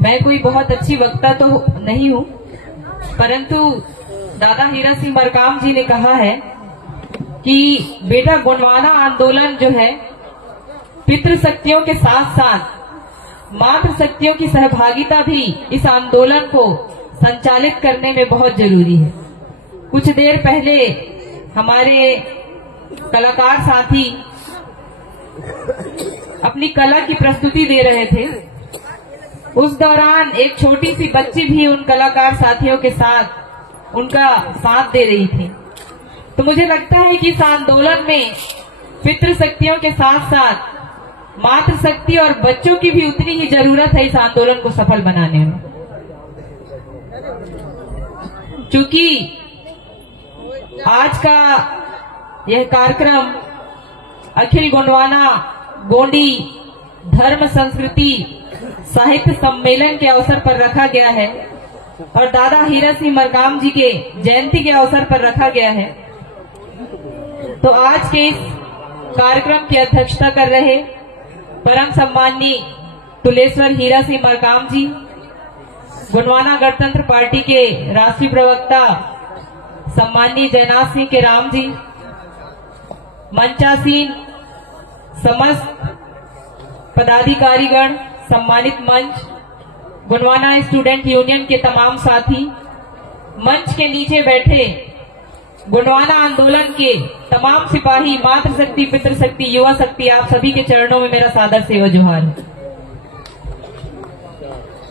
मैं कोई बहुत अच्छी वक्ता तो नहीं हूँ, परंतु दादा हीरा सिंह मरकाम जी ने कहा है कि बेटा गोंडवाना आंदोलन जो है पितृशक्तियों के साथ साथ मातृशक्तियों की सहभागिता भी इस आंदोलन को संचालित करने में बहुत जरूरी है। कुछ देर पहले हमारे कलाकार साथी अपनी कला की प्रस्तुति दे रहे थे। उस दौरान एक छोटी सी बच्ची भी उन कलाकार साथियों के साथ उनका साथ दे रही थी। तो मुझे लगता है कि इस आंदोलन में पितृशक्तियों के साथ साथ मातृशक्ति और बच्चों की भी उतनी ही जरूरत है इस आंदोलन को सफल बनाने में। क्योंकि आज का यह कार्यक्रम अखिल गोंडवाना गोंडी धर्म संस्कृति साहित्य सम्मेलन के अवसर पर रखा गया है और दादा हीरा सिंह मरकाम जी के जयंती के अवसर पर रखा गया है। तो आज के इस कार्यक्रम की अध्यक्षता कर रहे परम सम्माननीय तुलेश्वर हीरा सिंह मरकाम जी, गोंडवाना गणतंत्र पार्टी के राष्ट्रीय प्रवक्ता सम्माननीय जयनाथ सिंह के राम जी, मंचासीन समस्त पदाधिकारीगण, सम्मानित मंच, गोंडवाना स्टूडेंट यूनियन के तमाम साथी, मंच के नीचे बैठे गोंडवाना आंदोलन के तमाम सिपाही, मातृशक्ति, पितृशक्ति, युवा शक्ति, आप सभी के चरणों में मेरा सादर सेवा जोहार है।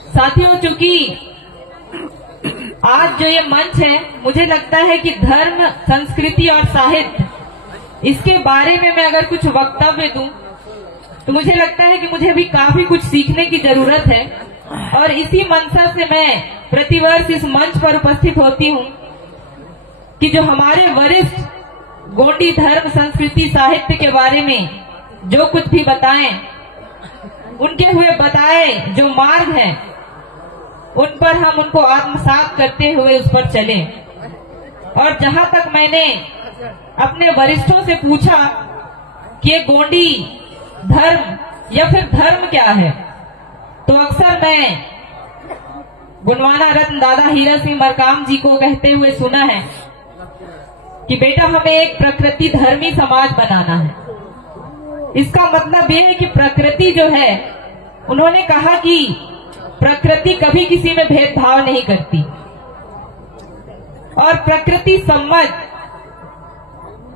साथियों, चूंकि आज जो ये मंच है, मुझे लगता है कि धर्म, संस्कृति और साहित्य, इसके बारे में मैं अगर कुछ वक्तव्य दूं तो मुझे लगता है कि मुझे भी काफी कुछ सीखने की जरूरत है। और इसी मंशा से मैं प्रतिवर्ष इस मंच पर उपस्थित होती हूं कि जो हमारे वरिष्ठ गोंडी धर्म, संस्कृति, साहित्य के बारे में जो कुछ भी बताएं, उनके हुए बताए जो मार्ग हैं, उन पर हम उनको आत्मसात करते हुए उस पर चलें। और जहां तक मैंने अपने वरिष्ठों से पूछा कि ये गोंडी धर्म या फिर धर्म क्या है, तो अक्सर मैं गोंडवाना रत्न दादा हीरा सिंह मरकाम जी को कहते हुए सुना है कि बेटा, हमें एक प्रकृति धर्मी समाज बनाना है। इसका मतलब ये है कि प्रकृति जो है, उन्होंने कहा कि प्रकृति कभी किसी में भेदभाव नहीं करती और प्रकृति सम्मत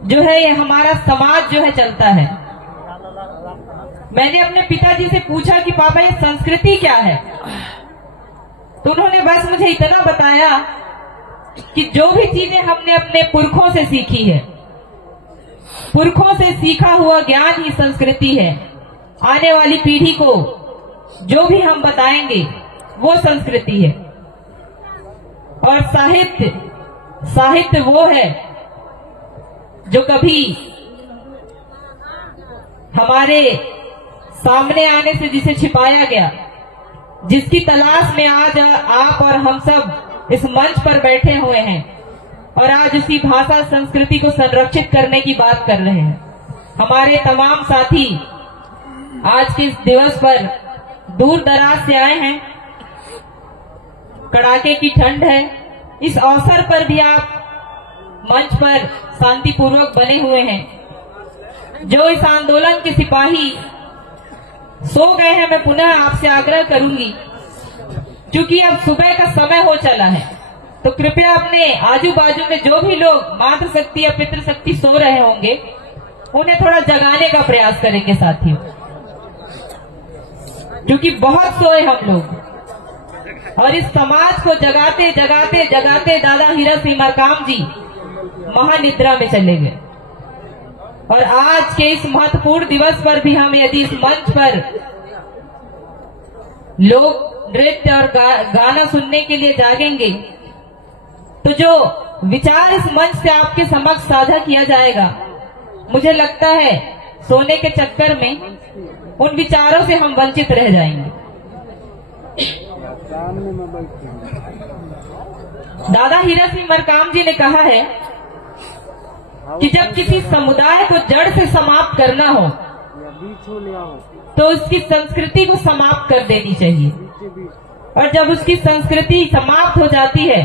जो है ये हमारा समाज जो है चलता है। मैंने अपने पिताजी से पूछा कि पापा ये संस्कृति क्या है, तो उन्होंने बस मुझे इतना बताया कि जो भी चीजें हमने अपने पुरखों से सीखी है, पुरखों से सीखा हुआ ज्ञान ही संस्कृति है। आने वाली पीढ़ी को जो भी हम बताएंगे वो संस्कृति है। और साहित्य वो है जो कभी हमारे सामने आने से जिसे छिपाया गया, जिसकी तलाश में आज आप और हम सब इस मंच पर बैठे हुए हैं और आज उसी भाषा संस्कृति को संरक्षित करने की बात कर रहे हैं। हमारे तमाम साथी आज के इस दिवस पर दूर दराज से आए हैं, कड़ाके की ठंड है, इस अवसर पर भी आप मंच पर शांतिपूर्वक बने हुए हैं। जो इस आंदोलन के सिपाही सो गए हैं, मैं पुनः आपसे आग्रह करूंगी, क्योंकि अब सुबह का समय हो चला है, तो कृपया अपने आजू बाजू में जो भी लोग मातृशक्ति या पितृशक्ति सो रहे होंगे, उन्हें थोड़ा जगाने का प्रयास करेंगे साथियों, क्योंकि बहुत सोए हम लोग। और इस समाज को जगाते जगाते जगाते दादा हीरा सिंह मरकाम जी महानिद्रा में चले गए। और आज के इस महत्वपूर्ण दिवस पर भी हम यदि इस मंच पर लोक नृत्य और गाना सुनने के लिए जागेंगे, तो जो विचार इस मंच से आपके समक्ष साझा किया जाएगा, मुझे लगता है सोने के चक्कर में उन विचारों से हम वंचित रह जाएंगे। दादा हीरा सिंह मरकाम जी ने कहा है कि जब किसी समुदाय को जड़ से समाप्त करना हो तो उसकी संस्कृति को समाप्त कर देनी चाहिए। और जब उसकी संस्कृति समाप्त हो जाती है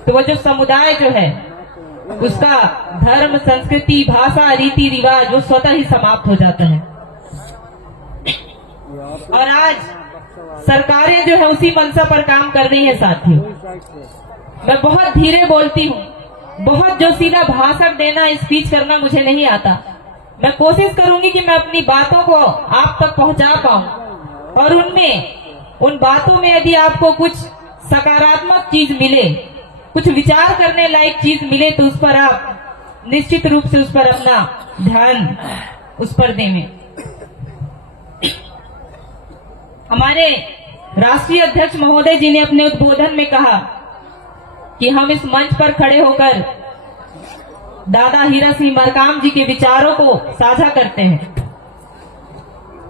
तो वो जो समुदाय जो है उसका धर्म, संस्कृति, भाषा, रीति रिवाज वो स्वतः ही समाप्त हो जाता है। और आज सरकारें जो है उसी मंशा पर काम कर रही है। साथियों, मैं बहुत धीरे बोलती हूँ, बहुत जोशीला भाषण देना, स्पीच करना मुझे नहीं आता। मैं कोशिश करूंगी कि मैं अपनी बातों को आप तक पहुंचा पाऊं और उन बातों में यदि आपको कुछ सकारात्मक चीज मिले, कुछ विचार करने लायक चीज मिले तो उस पर आप निश्चित रूप से उस पर अपना ध्यान उस पर देंगे। हमारे राष्ट्रीय अध्यक्ष महोदय जी ने अपने उद्बोधन में कहा कि हम इस मंच पर खड़े होकर दादा हीरा सिंह मरकाम जी के विचारों को साझा करते हैं,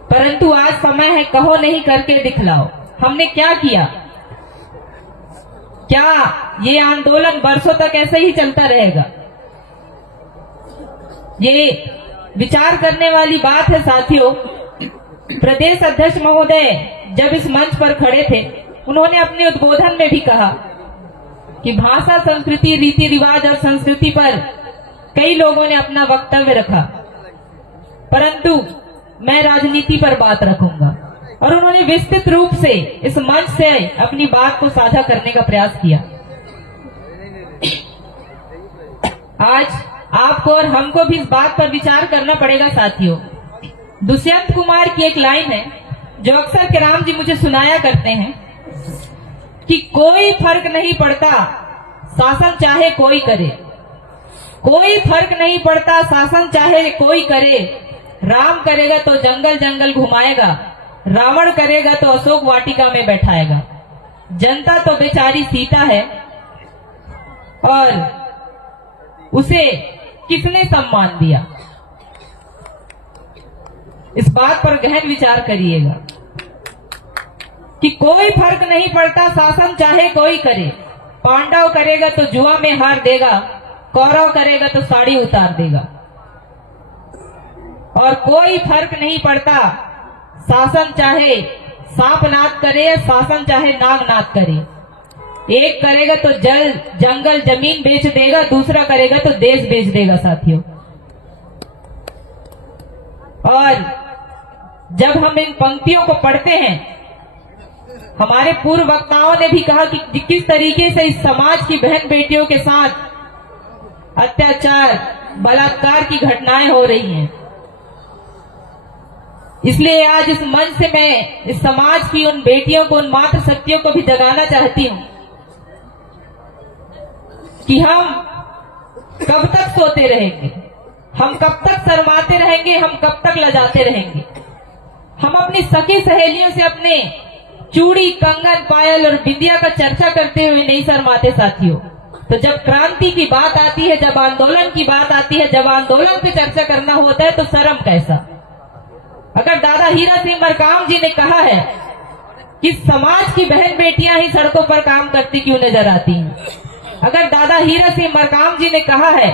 परंतु आज समय है कहो नहीं करके दिखलाओ। हमने क्या किया? क्या ये आंदोलन वर्षों तक ऐसे ही चलता रहेगा? ये विचार करने वाली बात है। साथियों, प्रदेश अध्यक्ष महोदय जब इस मंच पर खड़े थे, उन्होंने अपने उद्बोधन में भी कहा कि भाषा, संस्कृति, रीति रिवाज और संस्कृति पर कई लोगों ने अपना वक्तव्य रखा, परंतु मैं राजनीति पर बात रखूंगा। और उन्होंने विस्तृत रूप से इस मंच से अपनी बात को साझा करने का प्रयास किया। आज आपको और हमको भी इस बात पर विचार करना पड़ेगा। साथियों, दुष्यंत कुमार की एक लाइन है जो अक्सर केराम जी मुझे सुनाया करते हैं कि कोई फर्क नहीं पड़ता शासन चाहे कोई करे, कोई फर्क नहीं पड़ता शासन चाहे कोई करे, राम करेगा तो जंगल जंगल घुमाएगा, रावण करेगा तो अशोक वाटिका में बैठाएगा। जनता तो बेचारी सीता है और उसे किसने सम्मान दिया? इस बात पर गहन विचार करिएगा कि कोई फर्क नहीं पड़ता शासन चाहे कोई करे, पांडव करेगा तो जुआ में हार देगा, कौरव करेगा तो साड़ी उतार देगा। और कोई फर्क नहीं पड़ता शासन चाहे सांप नाद करे, शासन चाहे नाग नाद करे। एक करेगा तो जल जंगल जमीन बेच देगा, दूसरा करेगा तो देश बेच देगा। साथियों, और जब हम इन पंक्तियों को पढ़ते हैं, हमारे पूर्व वक्ताओं ने भी कहा कि किस तरीके से इस समाज की बहन बेटियों के साथ अत्याचार, बलात्कार की घटनाएं हो रही हैं। इसलिए आज इस मंच से मैं इस समाज की उन बेटियों को, उन मातृ शक्तियों को भी जगाना चाहती हूं कि हम कब तक सोते रहेंगे, हम कब तक शर्माते रहेंगे, हम कब तक लजाते रहेंगे। हम अपनी सखी सहेलियों से अपने चूड़ी, कंगन, पायल और बिंदिया का चर्चा करते हुए नहीं शर्माते। साथियों, तो जब क्रांति की बात आती है, जब आंदोलन की बात आती है, जब आंदोलन पे चर्चा करना होता है तो शर्म कैसा? अगर दादा हीरा सिंह मरकाम जी ने कहा है कि समाज की बहन बेटियां ही सड़कों पर काम करती क्यों नजर आती हैं, अगर दादा हीरा सिंह मरकाम जी ने कहा है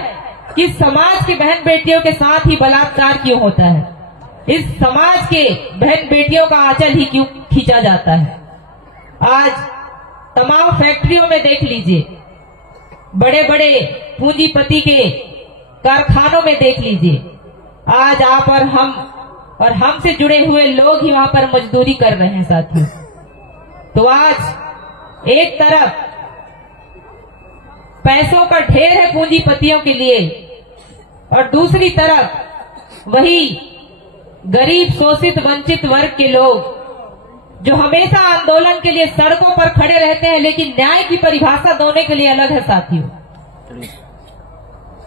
कि समाज की बहन बेटियों के साथ ही बलात्कार क्यों होता है, इस समाज के बहन बेटियों का आंचल ही क्यों खींचा जाता है? आज तमाम फैक्ट्रियों में देख लीजिए, बड़े बड़े पूंजीपति के कारखानों में देख लीजिए, आज आप और हमसे जुड़े हुए लोग ही वहां पर मजदूरी कर रहे हैं। साथियों, तो आज एक तरफ पैसों का ढेर है पूंजीपतियों के लिए और दूसरी तरफ वही गरीब, शोषित, वंचित वर्ग के लोग जो हमेशा आंदोलन के लिए सड़कों पर खड़े रहते हैं, लेकिन न्याय की परिभाषा देने के लिए अलग है। साथियों,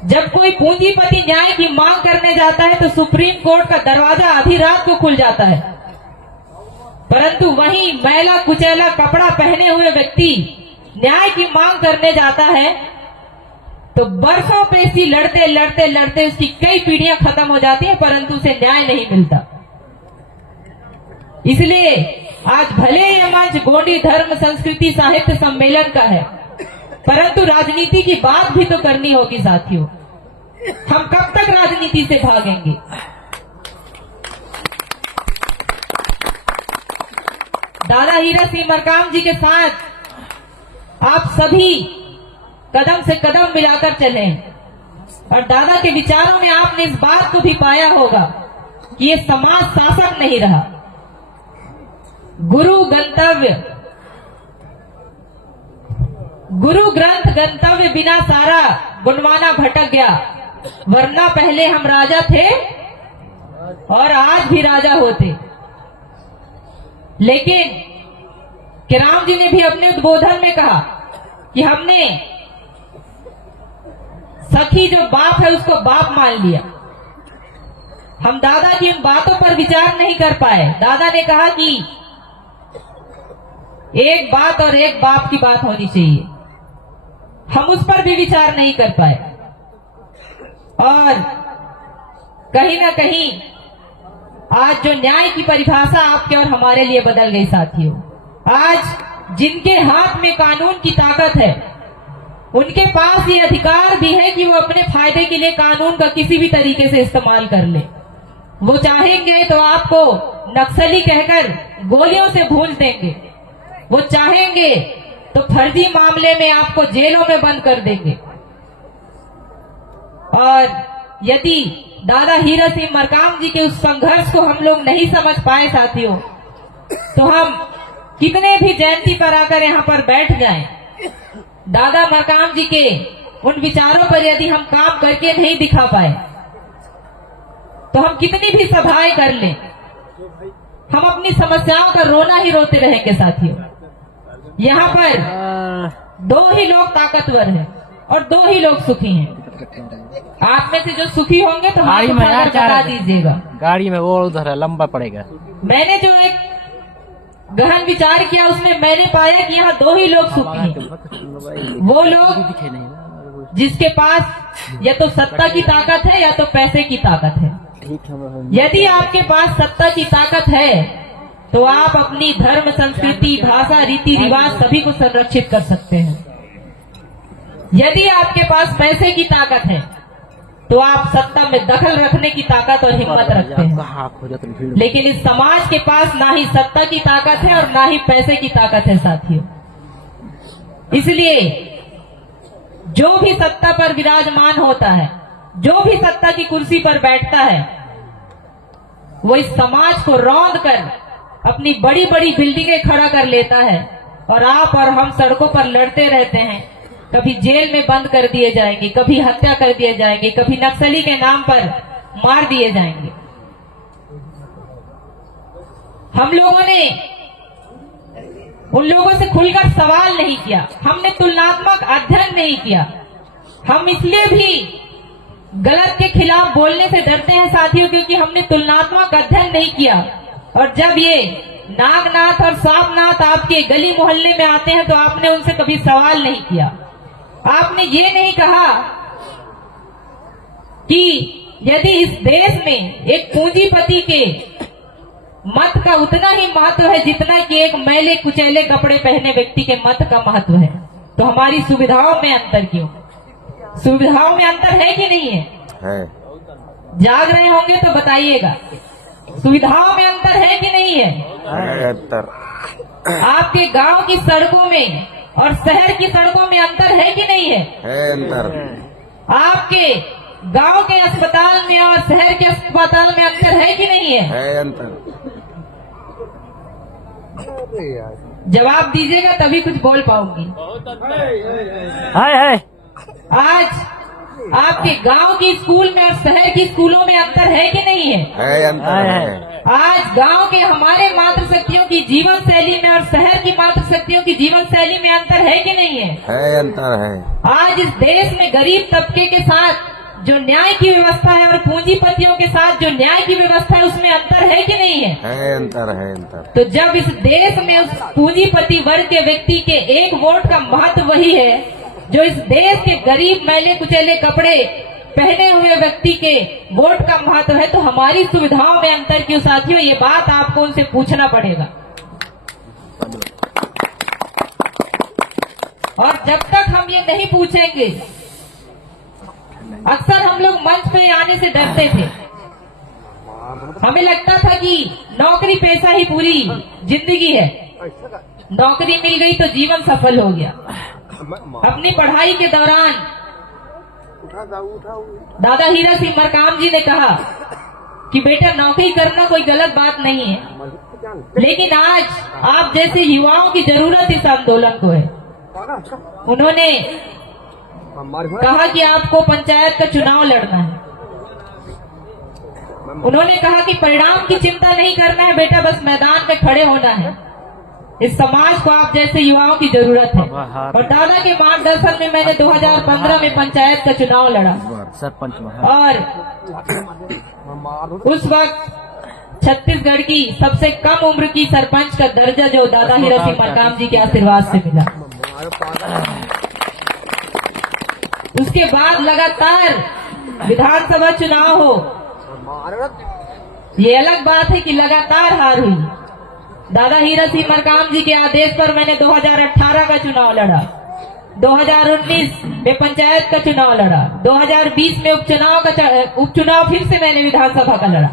जब कोई पूंजीपति न्याय की मांग करने जाता है तो सुप्रीम कोर्ट का दरवाजा आधी रात को खुल जाता है, परंतु वहीं मैला कुचैला कपड़ा पहने हुए व्यक्ति न्याय की मांग करने जाता है तो बरसों पेशी लड़ते लड़ते लड़ते उसकी कई पीढ़ियां खत्म हो जाती हैं, परंतु उसे न्याय नहीं मिलता। इसलिए आज भले ये मंच गोंडी धर्म संस्कृति साहित्य सम्मेलन का है, परंतु राजनीति की बात भी तो करनी होगी। साथियों, हम कब तक राजनीति से भागेंगे? दादा हीरा सिंह मरकाम जी के साथ आप सभी कदम से कदम मिलाकर चले और दादा के विचारों में आपने इस बात को भी पाया होगा कि ये समाज शासक नहीं रहा, गुरु ग्रंथ गंतव्य बिना सारा गुणवाना भटक गया, वरना पहले हम राजा थे और आज भी राजा होते। लेकिन किराम जी ने भी अपने उद्बोधन में कहा कि हमने सखी जो बाप है उसको बाप मान लिया। हम दादा की उन बातों पर विचार नहीं कर पाए। दादा ने कहा कि एक बात और एक बाप की बात होनी चाहिए, हम उस पर भी विचार नहीं कर पाए। और कहीं ना कहीं आज जो न्याय की परिभाषा आपके और हमारे लिए बदल गई साथियों। आज जिनके हाथ में कानून की ताकत है उनके पास ये अधिकार भी है कि वो अपने फायदे के लिए कानून का किसी भी तरीके से इस्तेमाल कर ले। वो चाहेंगे तो आपको नक्सली कहकर गोलियों से भून देंगे, वो चाहेंगे तो फर्जी मामले में आपको जेलों में बंद कर देंगे। और यदि दादा हीरा सिंह मरकाम जी के उस संघर्ष को हम लोग नहीं समझ पाए साथियों, तो हम कितने भी जयंती पर आकर यहाँ पर बैठ जाएं, दादा मरकाम जी के उन विचारों पर यदि हम काम करके नहीं दिखा पाए, तो हम कितनी भी सभाएं कर लें, हम अपनी समस्याओं का रोना ही रोते रहेंगे साथियों। यहाँ पर दो ही लोग ताकतवर हैं और दो ही लोग सुखी हैं। आप में से जो सुखी होंगे तो हाथ उठाकर बता दीजिएगा। गाड़ी में वो उधर है, लंबा पड़ेगा। मैंने जो एक गहन विचार किया उसमें मैंने पाया कि यहाँ दो ही लोग सुखी हैं। वो लोग जिसके पास या तो सत्ता की ताकत है या तो पैसे की ताकत है। यदि आपके पास सत्ता की ताकत है तो आप अपनी धर्म, संस्कृति, भाषा, रीति रिवाज सभी को संरक्षित कर सकते हैं। यदि आपके पास पैसे की ताकत है तो आप सत्ता में दखल रखने की ताकत और हिम्मत रखते हैं। लेकिन इस समाज के पास ना ही सत्ता की ताकत है और ना ही पैसे की ताकत है साथियों। इसलिए जो भी सत्ता पर विराजमान होता है, जो भी सत्ता की कुर्सी पर बैठता है, वो इस समाज को रौंद कर अपनी बड़ी बड़ी बिल्डिंगें खड़ा कर लेता है और आप और हम सड़कों पर लड़ते रहते हैं। कभी जेल में बंद कर दिए जाएंगे, कभी हत्या कर दिए जाएंगे, कभी नक्सली के नाम पर मार दिए जाएंगे। हम लोगों ने उन लोगों से खुलकर सवाल नहीं किया, हमने तुलनात्मक अध्ययन नहीं किया। हम इसलिए भी गलत के खिलाफ बोलने से डरते हैं साथियों, क्योंकि हमने तुलनात्मक अध्ययन नहीं किया। और जब ये नागनाथ और सांपनाथ आपके गली मोहल्ले में आते हैं तो आपने उनसे कभी सवाल नहीं किया। आपने ये नहीं कहा कि यदि इस देश में एक पूंजीपति के मत का उतना ही महत्व है जितना कि एक मैले कुचैले कपड़े पहने व्यक्ति के मत का महत्व है, तो हमारी सुविधाओं में अंतर क्यों? सुविधाओं में अंतर है कि नहीं है? जाग रहे होंगे तो बताइएगा, सुविधाओं में अंतर है कि नहीं है? आपके गांव की सड़कों में और शहर की सड़कों में अंतर है कि नहीं है? अंतर। आपके गांव के अस्पताल में और शहर के अस्पताल में अंतर है कि नहीं है? अंतर। जवाब दीजिएगा तभी कुछ बोल पाऊंगी। आज आपके गांव की स्कूल में और शहर की स्कूलों में अंतर है कि नहीं है? अंतर है। आज गांव के हमारे मातृशक्तियों की जीवन शैली में और शहर की मातृशक्तियों की जीवन शैली में अंतर है कि नहीं है? अंतर है। आज इस देश में गरीब तबके के साथ जो न्याय की व्यवस्था है और पूंजीपतियों के साथ जो न्याय की व्यवस्था है उसमें अंतर है कि नहीं है? अंतर है। अंतर। तो जब इस देश में उस पूंजीपति वर्ग के व्यक्ति के एक वोट का महत्व वही है जो इस देश के गरीब मैले कुचैले कपड़े पहने हुए व्यक्ति के वोट का महत्व है, तो हमारी सुविधाओं में अंतर क्यों साथियों? ये बात आपको उनसे पूछना पड़ेगा। और जब तक हम ये नहीं पूछेंगे, अक्सर हम लोग मंच पे आने से डरते थे। हमें लगता था कि नौकरी पेशा ही पूरी जिंदगी है, नौकरी मिल गई तो जीवन सफल हो गया। अपनी पढ़ाई के दौरान दादा हीरा सिंह मरकाम जी ने कहा कि बेटा नौकरी करना कोई गलत बात नहीं है, लेकिन आज आप जैसे युवाओं की जरूरत इस आंदोलन को है। उन्होंने कहा कि आपको पंचायत का चुनाव लड़ना है। उन्होंने कहा कि परिणाम की चिंता नहीं करना है बेटा, बस मैदान में खड़े होना है। इस समाज को आप जैसे युवाओं की जरूरत है। और दादा के मार्गदर्शन में मैंने 2015 में पंचायत का चुनाव लड़ा सरपंच और उस वक्त छत्तीसगढ़ की सबसे कम उम्र की सरपंच का दर्जा जो दादा हीरा सिंह मरकाम जी के आशीर्वाद से मिला। उसके बाद लगातार विधानसभा चुनाव हो, ये अलग बात है कि लगातार हार हुई। दादा हीरा सिंह मरकाम जी के आदेश पर मैंने 2018 का चुनाव लड़ा, 2019 में पंचायत का चुनाव लड़ा, 2020 में उपचुनाव फिर से मैंने विधानसभा का लड़ा,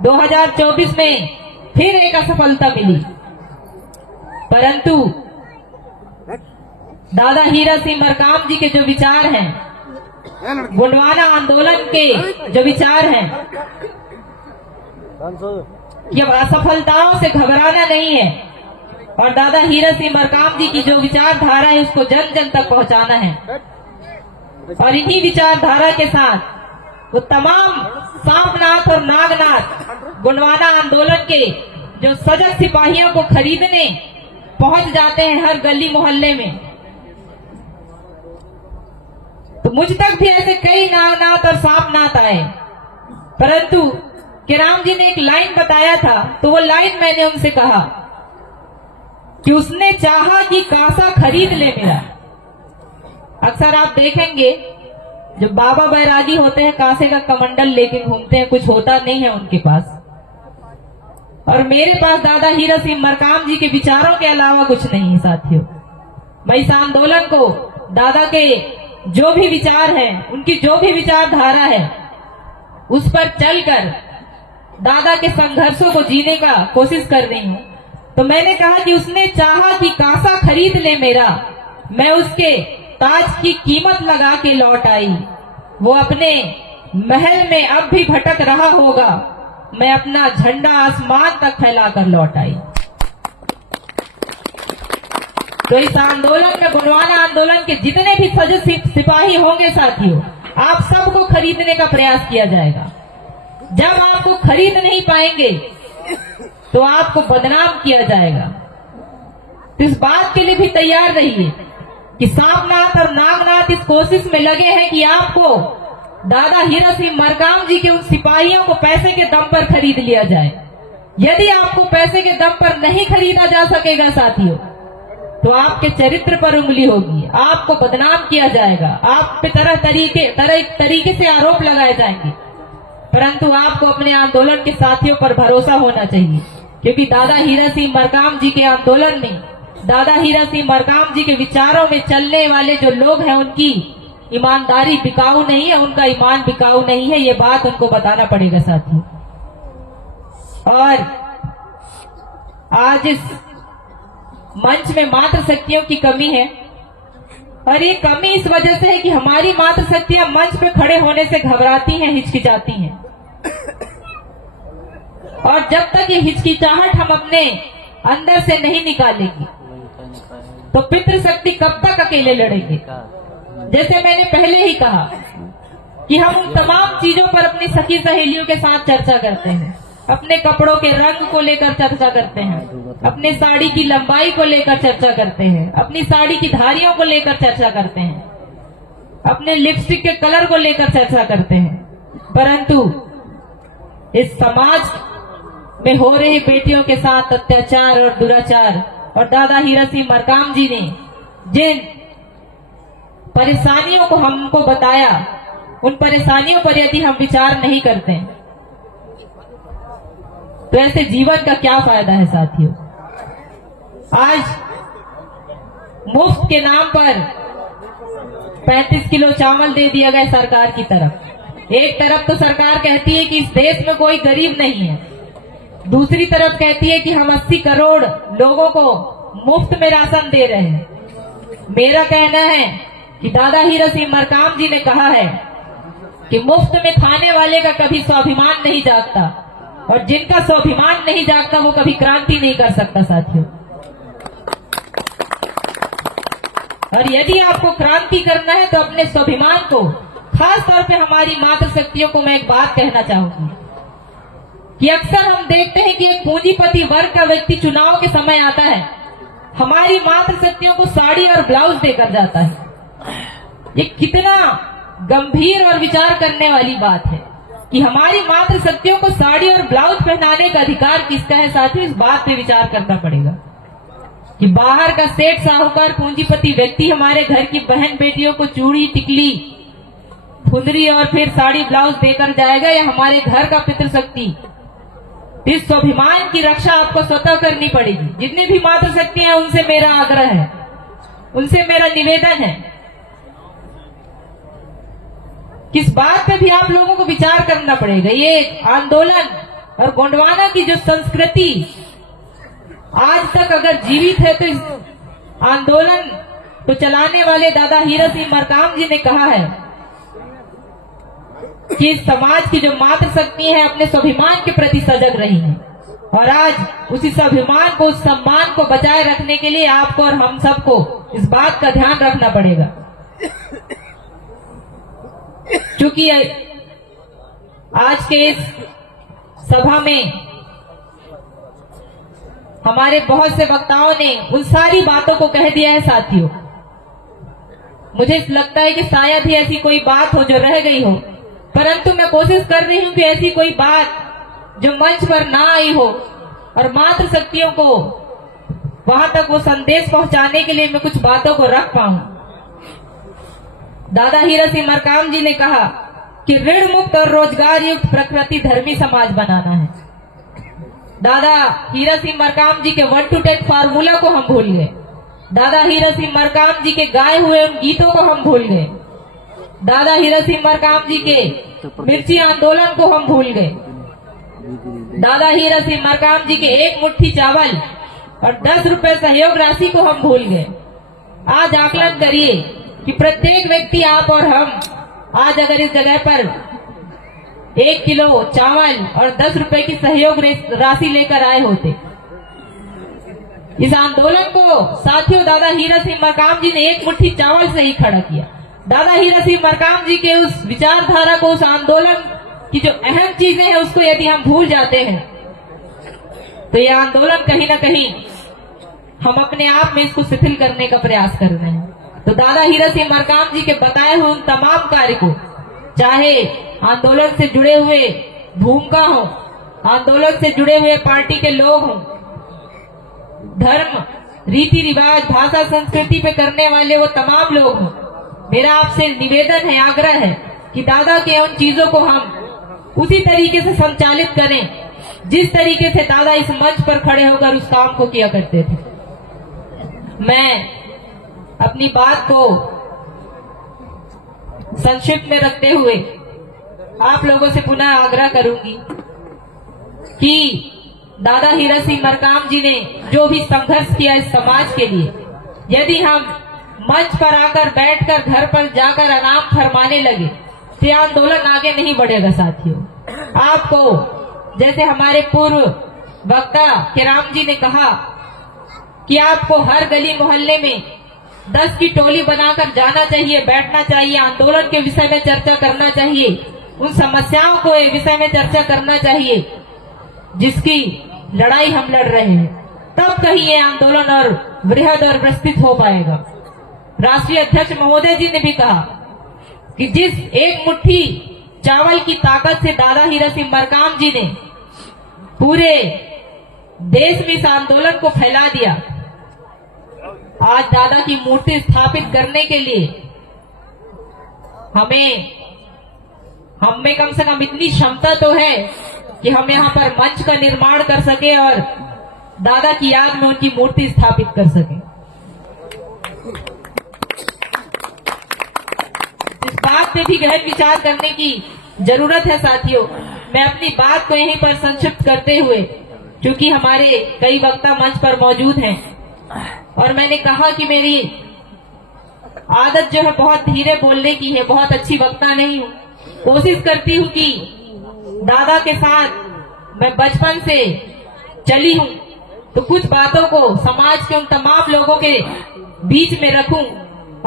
2024 में फिर एक असफलता मिली। परंतु दादा हीरा सिंह मरकाम जी के जो विचार हैं, गोंडवाना आंदोलन के जो विचार हैं कि अब असफलताओं से घबराना नहीं है और दादा हीरा सिंह मरकाम जी की जो विचारधारा है उसको जन जन तक पहुंचाना है। और इन्हीं विचारधारा के साथ वो तमाम सांपनाथ और नागनाथ गोंडवाना आंदोलन के जो सजग सिपाहियों को खरीदने पहुंच जाते हैं हर गली मोहल्ले में। तो मुझ तक भी ऐसे कई नागनाथ और सांपनाथ आए, परंतु केराम जी ने एक लाइन बताया था, तो वो लाइन मैंने उनसे कहा कि उसने चाहा कि कांसा खरीद ले मेरा। अक्सर आप देखेंगे जो बाबा बैरागी होते हैं कांसे का कमंडल लेके घूमते हैं, कुछ होता नहीं है उनके पास। और मेरे पास दादा हीरा सिंह मरकाम जी के विचारों के अलावा कुछ नहीं है साथियों। मैं इस आंदोलन को दादा के जो भी विचार हैं, उनकी जो भी विचारधारा है, उस पर चलकर दादा के संघर्षों को जीने का कोशिश कर रही हूँ। तो मैंने कहा कि उसने चाहा कि कांसा खरीद ले मेरा, मैं उसके ताज की कीमत लगा के लौट आई। वो अपने महल में अब भी भटक रहा होगा, मैं अपना झंडा आसमान तक फैलाकर लौट आई। तो इस आंदोलन में गोंडवाना आंदोलन के जितने भी सजग सिपाही होंगे साथियों, आप सबको खरीदने का प्रयास किया जाएगा। जब आपको खरीद नहीं पाएंगे तो आपको बदनाम किया जाएगा। तो इस बात के लिए भी तैयार रहिए कि सांपनाथ और नागनाथ इस कोशिश में लगे हैं कि आपको दादा हीरा सिंह मरकाम जी के उन सिपाहियों को पैसे के दम पर खरीद लिया जाए। यदि आपको पैसे के दम पर नहीं खरीदा जा सकेगा साथियों, तो आपके चरित्र पर उंगली होगी, आपको बदनाम किया जाएगा, आप पे तरह तरीके से आरोप लगाए जाएंगे। परंतु आपको अपने आंदोलन के साथियों पर भरोसा होना चाहिए, क्योंकि दादा हीरा सिंह मरकाम जी के आंदोलन में, दादा हीरा सिंह मरकाम जी के विचारों में चलने वाले जो लोग हैं, उनकी ईमानदारी बिकाऊ नहीं है, उनका ईमान बिकाऊ नहीं है। ये बात उनको बताना पड़ेगा साथियों। और आज इस मंच में मातृ शक्तियों की कमी है, और ये कमी इस वजह से है कि हमारी मातृ शक्तियां मंच पे खड़े होने से घबराती हैं, हिचकिचाती हैं। और जब तक ये हिचकिचाहट हम अपने अंदर से नहीं निकालेंगे तो पितृशक्ति कब तक अकेले लड़ेंगे। जैसे मैंने पहले ही कहा कि हम उन तमाम चीजों पर अपनी सखी सहेलियों के साथ चर्चा करते हैं, अपने कपड़ों के रंग को लेकर चर्चा करते हैं, अपने साड़ी की लंबाई को लेकर चर्चा करते हैं, अपनी साड़ी की धारियों को लेकर चर्चा करते हैं, अपने लिपस्टिक के कलर को लेकर चर्चा करते हैं। परंतु इस समाज में हो रहे बेटियों के साथ अत्याचार और दुराचार, और दादा हीरा सिंह मरकाम जी ने जिन परेशानियों को हमको बताया, उन परेशानियों पर यदि हम विचार नहीं करते तो ऐसे जीवन का क्या फायदा है साथियों। आज मुफ्त के नाम पर 35 किलो चावल दे दिया गया सरकार की तरफ। एक तरफ तो सरकार कहती है कि इस देश में कोई गरीब नहीं है, दूसरी तरफ कहती है कि हम 80 करोड़ लोगों को मुफ्त में राशन दे रहे हैं। मेरा कहना है कि दादा हीरा सिंह मरकाम जी ने कहा है कि मुफ्त में खाने वाले का कभी स्वाभिमान नहीं जागता, और जिनका स्वाभिमान नहीं जागता वो कभी क्रांति नहीं कर सकता साथियों। और यदि आपको क्रांति करना है तो अपने स्वाभिमान को, खास तौर पे हमारी मातृशक्तियों को मैं एक बात कहना चाहूंगी कि अक्सर हम देखते हैं कि एक पूंजीपति वर्ग का व्यक्ति चुनाव के समय आता है, हमारी मातृशक्तियों को साड़ी और ब्लाउज देकर जाता है। ये कितना गंभीर और विचार करने वाली बात है कि हमारी मातृशक्तियों को साड़ी और ब्लाउज पहनाने का अधिकार किसका है साथियों। इस बात पे विचार करना पड़ेगा कि बाहर का सेठ साहूकार पूंजीपति व्यक्ति हमारे घर की बहन बेटियों को चूड़ी टिकली फुंदरी और फिर साड़ी ब्लाउज देकर जाएगा, या हमारे घर का पितृशक्ति। इस स्वाभिमान की रक्षा आपको स्वतः करनी पड़ेगी। जितनी भी मातृशक्ति हैं उनसे मेरा आग्रह है, उनसे मेरा निवेदन है, किस बात पे भी आप लोगों को विचार करना पड़ेगा। ये आंदोलन और गोंडवाना की जो संस्कृति आज तक अगर जीवित है तो इस आंदोलन को चलाने वाले दादा हीरा सिंह मरकाम जी ने कहा है कि इस समाज की जो मातृशक्ति है अपने स्वाभिमान के प्रति सजग रही है, और आज उसी स्वाभिमान को, उस सम्मान को बचाए रखने के लिए आपको और हम सबको इस बात का ध्यान रखना पड़ेगा। क्योंकि आज के इस सभा में हमारे बहुत से वक्ताओं ने उन सारी बातों को कह दिया है साथियों। मुझे लगता है कि शायद ही ऐसी कोई बात हो जो रह गई हो, परंतु मैं कोशिश कर रही हूं कि ऐसी कोई बात जो मंच पर ना आई हो, और मातृशक्तियों को वहां तक वो संदेश पहुंचाने के लिए मैं कुछ बातों को रख पाऊं। दादा हीरा सिंह मरकाम जी ने कहा कि ऋण मुक्त और रोजगार युक्त प्रकृति धर्मी समाज बनाना है। दादा हीरा सिंह मरकाम जी के 1 to 10 फार्मूला को हम भूल गए। दादा हीरा सिंह मरकाम जी के गाए हुए उन गीतों को हम भूल गए। दादा हीरा सिंह मरकाम जी के मिर्ची आंदोलन को हम भूल गए। दादा हीरा सिंह मरकाम जी के एक मुट्ठी चावल और 10 रुपए सहयोग राशि को हम भूल गए। आज आकलन करिए कि प्रत्येक व्यक्ति, आप और हम, आज अगर इस जगह पर 1 किलो चावल और 10 रुपए की सहयोग राशि लेकर आए होते, इस आंदोलन को साथियों दादा हीरा सिंह मरकाम जी ने एक मुट्ठी चावल से ही खड़ा किया। दादा हीरा सिंह मरकाम जी के उस विचारधारा को, उस आंदोलन की जो अहम चीजें हैं उसको यदि हम भूल जाते हैं तो यह आंदोलन कहीं ना कहीं हम अपने आप में इसको शिथिल करने का प्रयास कर रहे हैं। तो दादा हीरा सिंह मरकाम जी के बताए हुए उन तमाम कार्य को, चाहे आंदोलन से जुड़े हुए भूमिका हो, आंदोलन से जुड़े हुए पार्टी के लोग हों, धर्म, रीति रिवाज, भाषा, संस्कृति पे करने वाले वो तमाम लोग हों, मेरा आपसे निवेदन है, आग्रह है कि दादा के उन चीजों को हम उसी तरीके से संचालित करें जिस तरीके से दादा इस मंच पर खड़े होकर उस काम को किया करते थे। मैं अपनी बात को संक्षिप्त में रखते हुए आप लोगों से पुनः आग्रह करूंगी कि दादा हीरा सिंह मरकाम जी ने जो भी संघर्ष किया इस समाज के लिए, यदि हम मंच पर आकर बैठकर घर पर जाकर आराम फरमाने लगे तो यह आंदोलन आगे नहीं बढ़ेगा साथियों। आपको, जैसे हमारे पूर्व वक्ता केराम जी ने कहा कि आपको हर गली मोहल्ले में 10 की टोली बनाकर जाना चाहिए, बैठना चाहिए, आंदोलन के विषय में चर्चा करना चाहिए, उन समस्याओं को विषय में चर्चा करना चाहिए जिसकी लड़ाई हम लड़ रहे हैं, तब कहीं ये आंदोलन और वृहद और विस्तृत हो पाएगा। राष्ट्रीय अध्यक्ष महोदय जी ने भी कहा कि जिस एक मुट्ठी चावल की ताकत से दादा हीरा सिंह मरकाम जी ने पूरे देश में इस आंदोलन को फैला दिया, आज दादा की मूर्ति स्थापित करने के लिए हम में कम से कम इतनी क्षमता तो है कि हम यहाँ पर मंच का निर्माण कर सके और दादा की याद में उनकी मूर्ति स्थापित कर सके। इस बात पे भी गहन विचार करने की जरूरत है साथियों। मैं अपनी बात को यहीं पर संक्षिप्त करते हुए क्योंकि हमारे कई वक्ता मंच पर मौजूद हैं और मैंने कहा कि मेरी आदत जो है बहुत धीरे बोलने की है, बहुत अच्छी वक्ता नहीं हूँ। कोशिश करती हूँ कि दादा के साथ मैं बचपन से चली हूँ तो कुछ बातों को समाज के उन तमाम लोगों के बीच में रखूं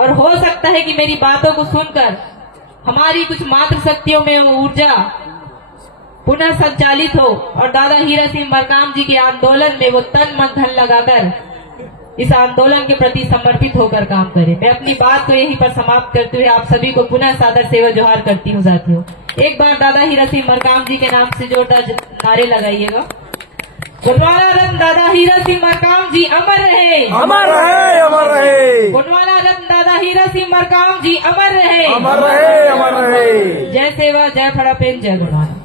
और हो सकता है कि मेरी बातों को सुनकर हमारी कुछ मातृ शक्तियों में वो ऊर्जा पुनः संचालित हो और दादा हीरा सिंह मरकाम जी के आंदोलन में वो तन मन धन लगाकर इस आंदोलन के प्रति समर्पित होकर काम करे। मैं अपनी बात को यहीं पर समाप्त करते हुए आप सभी को पुनः सादर सेवा जोहार करती हूँ साथियों। एक बार दादा हीरा सिंह मरकाम जी के नाम से जोरदार नारे लगाइएगा। गोंडवाना रत्न दादा हीरा सिंह मरकाम जी अमर रहे, अमर रहे, अमर रहे। गोंडवाना रत्न दादा हीरा सिंह मरकाम जी अमर रहे, अमर रहे, अमर रहे। जय सेवा, जय फड़ापेन, जय गोंडवाना।